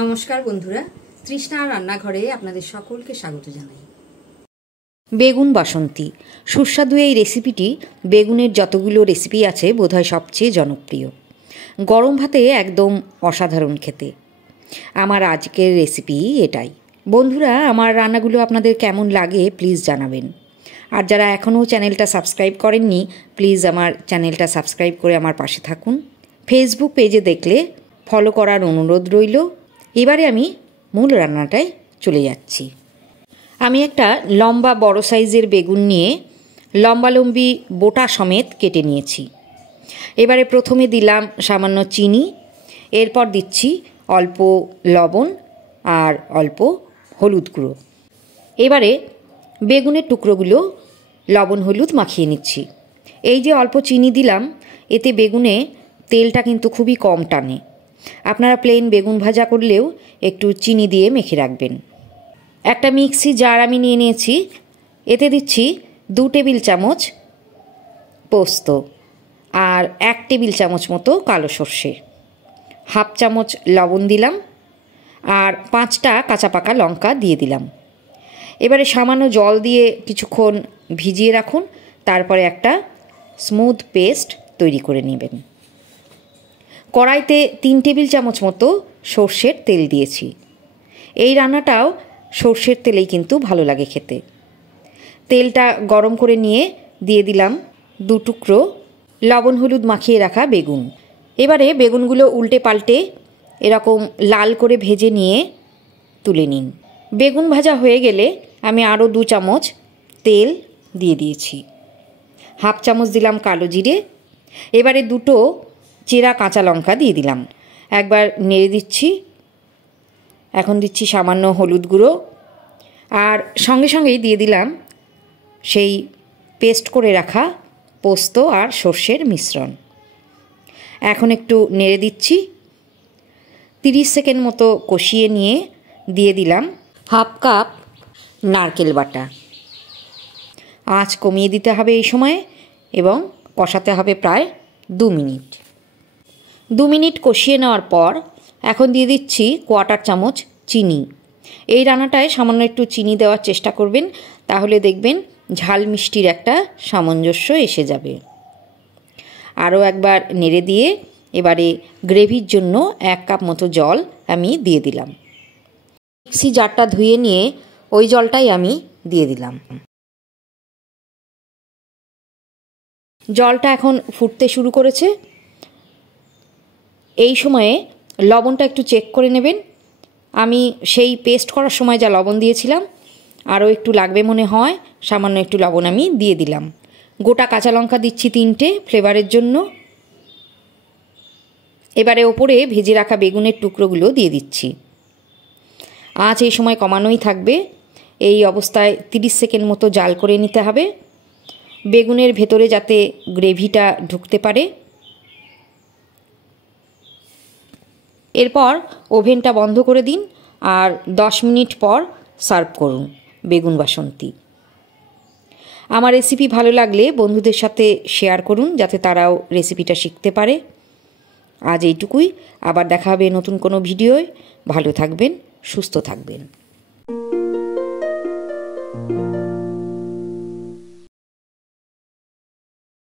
নমস্কার বন্ধুরা, তৃষ্ণা রান্নাঘরে আপনাদের সকলকে স্বাগত জানাই। বেগুন বাসন্তী সুস্বাদু এই রেসিপিটি বেগুনের যতগুলো রেসিপি আছে বোধহয় সবচেয়ে জনপ্রিয়। গরম ভাতে একদম অসাধারণ খেতে। আমার আজকের রেসিপি এটাই। বন্ধুরা, আমার রান্নাগুলো আপনাদের কেমন লাগে প্লিজ জানাবেন। আর যারা এখনও চ্যানেলটা সাবস্ক্রাইব করেননি প্লিজ আমার চ্যানেলটা সাবস্ক্রাইব করে আমার পাশে থাকুন। ফেসবুক পেজে দেখলে ফলো করার অনুরোধ রইল। এবারে আমি মূল রান্নাটায় চলে যাচ্ছি। আমি একটা লম্বা বড় সাইজের বেগুন নিয়ে লম্বালম্বি বোটা সমেত কেটে নিয়েছি। এবারে প্রথমে দিলাম সামান্য চিনি, এরপর দিচ্ছি অল্প লবণ আর অল্প হলুদ গুঁড়ো। এবারে বেগুনের টুকরোগুলো লবণ হলুদ মাখিয়ে নিচ্ছি। এই যে অল্প চিনি দিলাম, এতে বেগুনে তেলটা কিন্তু খুবই কম টানে। আপনারা প্লেন বেগুন ভাজা করলেও একটু চিনি দিয়ে মেখে রাখবেন। একটা মিক্সি জার আমি নিয়ে নিয়েছি, এতে দিচ্ছি 2 টেবিল চামচ পোস্ত আর 1 টেবিল চামচ মতো কালো সর্ষে, হাফ চামচ লবণ দিলাম আর 5টা কাঁচা পাকা লঙ্কা দিয়ে দিলাম। এবারে সামান্য জল দিয়ে কিছুক্ষণ ভিজিয়ে রাখুন, তারপরে একটা স্মুথ পেস্ট তৈরি করে নেবেন। কড়াইতে 3 টেবিল চামচ মতো সর্ষের তেল দিয়েছি। এই রান্নাটাও সর্ষের তেলেই কিন্তু ভালো লাগে খেতে। তেলটা গরম করে নিয়ে দিয়ে দিলাম 2 টুকরো লবণ হলুদ মাখিয়ে রাখা বেগুন। এবারে বেগুনগুলো উল্টে পাল্টে এরকম লাল করে ভেজে নিয়ে তুলে নিন। বেগুন ভাজা হয়ে গেলে আমি আরও 2 চামচ তেল দিয়ে দিয়েছি, হাফ চামচ দিলাম কালো জিরে। এবারে 2টো চেরা কাঁচা লঙ্কা দিয়ে দিলাম, একবার নেড়ে দিচ্ছি। এখন দিচ্ছি সামান্য হলুদ গুঁড়ো আর সঙ্গে সঙ্গেই দিয়ে দিলাম সেই পেস্ট করে রাখা পোস্ত আর সর্ষের মিশ্রণ। এখন একটু নেড়ে দিচ্ছি। 30 সেকেন্ড মতো কষিয়ে নিয়ে দিয়ে দিলাম হাফ কাপ নারকেল বাটা। আঁচ কমিয়ে দিতে হবে এই সময়ে এবং কষাতে হবে প্রায় 2 মিনিট। 2 মিনিট কষিয়ে নেওয়ার পর এখন দিয়ে দিচ্ছি 1/4 চামচ চিনি। এই রান্নাটায় সামান্য একটু চিনি দেওয়ার চেষ্টা করবেন, তাহলে দেখবেন ঝাল মিষ্টির একটা সামঞ্জস্য এসে যাবে। আরও একবার নেড়ে দিয়ে এবারে গ্রেভির জন্য 1 কাপ মতো জল আমি দিয়ে দিলাম। মিক্সি জারটা ধুয়ে নিয়ে ওই জলটাই আমি দিয়ে দিলাম। জলটা এখন ফুটতে শুরু করেছে। এই সময়ে লবণটা একটু চেক করে নেবেন। আমি সেই পেস্ট করার সময় যা লবণ দিয়েছিলাম আরও একটু লাগবে মনে হয়, সামান্য একটু লবণ আমি দিয়ে দিলাম। গোটা কাঁচা লঙ্কা দিচ্ছি 3টে ফ্লেভারের জন্য। এবারে ওপরে ভেজে রাখা বেগুনের টুকরোগুলো দিয়ে দিচ্ছি। আঁচ এই সময় কমানোই থাকবে। এই অবস্থায় 30 সেকেন্ড মতো জাল করে নিতে হবে, বেগুনের ভেতরে যাতে গ্রেভিটা ঢুকতে পারে। এরপর ওভেনটা বন্ধ করে দিন আর 10 মিনিট পর সার্ভ করুন বেগুন বাসন্তী। আমার রেসিপি ভালো লাগলে বন্ধুদের সাথে শেয়ার করুন, যাতে তারাও রেসিপিটা শিখতে পারে। আজ এইটুকুই, আবার দেখা হবে নতুন কোনো ভিডিওয়। ভালো থাকবেন, সুস্থ থাকবেন।